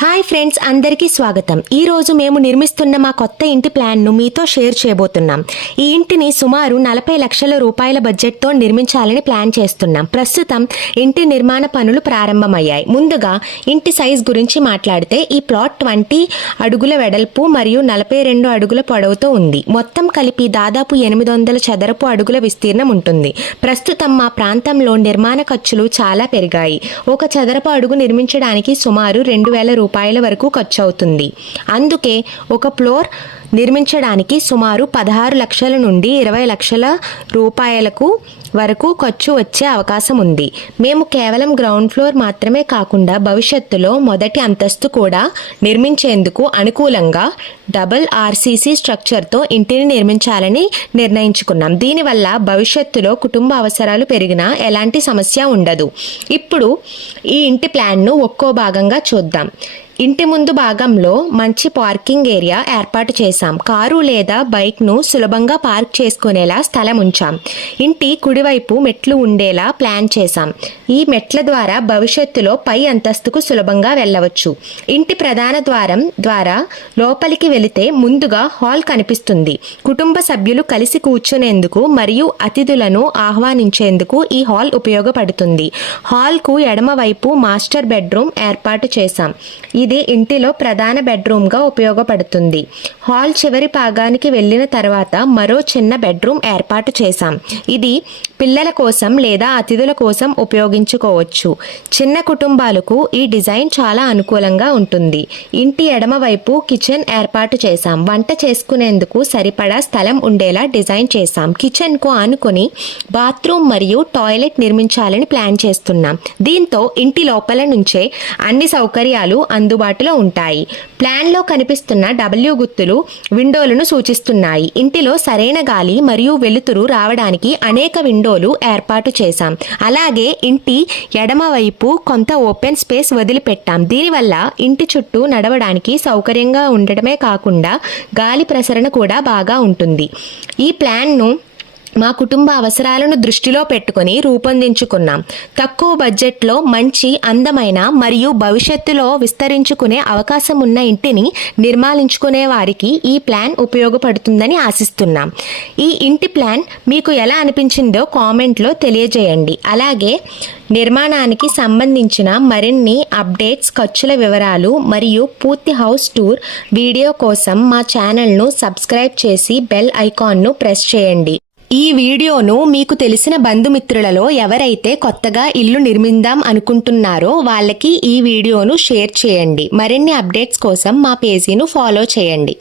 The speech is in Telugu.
హాయ్ ఫ్రెండ్స్, అందరికీ స్వాగతం. ఈ రోజు మేము నిర్మిస్తున్న మా కొత్త ఇంటి ప్లాన్ను మీతో షేర్ చేయబోతున్నాం. ఈ ఇంటిని సుమారు 40 లక్షల రూపాయల బడ్జెట్తో నిర్మించాలని ప్లాన్ చేస్తున్నాం. ప్రస్తుతం ఇంటి నిర్మాణ పనులు ప్రారంభమయ్యాయి. ముందుగా ఇంటి సైజ్ గురించి మాట్లాడితే ఈ ప్లాట్ 20 అడుగుల వెడల్పు మరియు 42 అడుగుల పొడవుతో ఉంది. మొత్తం కలిపి దాదాపు 800 చదరపు అడుగుల విస్తీర్ణం ఉంటుంది. ప్రస్తుతం మా ప్రాంతంలో నిర్మాణ ఖర్చులు చాలా పెరిగాయి. ఒక చదరపు అడుగు నిర్మించడానికి సుమారు 2000 రూపాయల వరకు ఖర్చు అవుతుంది. అందుకే ఒక ఫ్లోర్ నిర్మించడానికి సుమారు 16 లక్షల నుండి 20 లక్షల రూపాయలకు వరకు ఖర్చు వచ్చే అవకాశం ఉంది. మేము కేవలం గ్రౌండ్ ఫ్లోర్ మాత్రమే కాకుండా భవిష్యత్తులో మొదటి అంతస్తు కూడా నిర్మించేందుకు అనుకూలంగా డబుల్ ఆర్సీసీ స్ట్రక్చర్తో ఇంటిని నిర్మించాలని నిర్ణయించుకున్నాం. దీనివల్ల భవిష్యత్తులో కుటుంబ అవసరాలు పెరిగినా ఎలాంటి సమస్య ఉండదు. ఇప్పుడు ఈ ఇంటి ప్లాన్ను ఒక్కో భాగంగా చూద్దాం. ఇంటి ముందు భాగంలో మంచి పార్కింగ్ ఏరియా ఏర్పాటు చేశాం. కారు లేదా బైక్ను సులభంగా పార్క్ చేసుకునేలా స్థలం ఉంచాం. ఇంటి కుడివైపు మెట్లు ఉండేలా ప్లాన్ చేశాం. ఈ మెట్ల ద్వారా భవిష్యత్తులో పై అంతస్తుకు సులభంగా వెళ్ళవచ్చు. ఇంటి ప్రధాన ద్వారం ద్వారా లోపలికి వెళితే ముందుగా హాల్ కనిపిస్తుంది. కుటుంబ సభ్యులు కలిసి కూర్చునేందుకు మరియు అతిథులను ఆహ్వానించేందుకు ఈ హాల్ ఉపయోగపడుతుంది. హాల్కు ఎడమవైపు మాస్టర్ బెడ్రూమ్ ఏర్పాటు చేశాం. ఇది ఇంటిలో ప్రధాన బెడ్రూమ్గా ఉపయోగపడుతుంది. హాల్ చివరి భాగానికి వెళ్ళిన తర్వాత మరో చిన్న బెడ్రూమ్ ఏర్పాటు చేశాం. ఇది పిల్లల కోసం లేదా అతిథుల కోసం ఉపయోగించుకోవచ్చు. చిన్న కుటుంబాలకు ఈ డిజైన్ చాలా అనుకూలంగా ఉంటుంది. ఇంటి ఎడమవైపు కిచెన్ ఏర్పాటు చేశాం. వంట చేసుకునేందుకు సరిపడా స్థలం ఉండేలా డిజైన్ చేశాం. కిచెన్కు ఆనుకొని బాత్రూమ్ మరియు టాయిలెట్ నిర్మించాలని ప్లాన్ చేస్తున్నాం. దీంతో ఇంటి లోపల నుంచే అన్ని సౌకర్యాలు అందుబాటులో ఉంటాయి. ప్లాన్లో కనిపిస్తున్న W గుర్తులు విండోలను సూచిస్తున్నాయి. ఇంటిలో సరైన గాలి మరియు వెలుతురు రావడానికి అనేక విండోలు ఏర్పాటు చేశాం. అలాగే ఇంటి ఎడమవైపు కొంత ఓపెన్ స్పేస్ వదిలిపెట్టాం. దీనివల్ల ఇంటి చుట్టూ నడవడానికి సౌకర్యంగా ఉండటమే కాకుండా గాలి ప్రసరణ కూడా బాగా ఉంటుంది. ఈ ప్లాన్ను మా కుటుంబ అవసరాలను దృష్టిలో పెట్టుకొని రూపొందించుకున్నాం. తక్కువ బడ్జెట్లో మంచి అందమైన మరియు భవిష్యత్తులో విస్తరించుకునే అవకాశం ఉన్న ఇంటిని నిర్మాణించుకునే వారికి ఈ ప్లాన్ ఉపయోగపడుతుందని ఆశిస్తున్నాం. ఈ ఇంటి ప్లాన్ మీకు ఎలా అనిపించిందో కామెంట్లో తెలియజేయండి. అలాగే నిర్మాణానికి సంబంధించిన మరిన్ని అప్డేట్స్, ఖర్చుల వివరాలు మరియు పూర్తి హౌస్ టూర్ వీడియో కోసం మా ఛానల్ను సబ్స్క్రైబ్ చేసి బెల్ ఐకాన్ను ప్రెస్ చేయండి. ఈ వీడియోను మీకు తెలిసిన బంధుమిత్రులలో ఎవరైతే కొత్తగా ఇల్లు నిర్మిందాం అనుకుంటున్నారో వాళ్ళకి ఈ వీడియోను షేర్ చేయండి. మరిన్ని అప్డేట్స్ కోసం మా పేజీను ఫాలో చేయండి.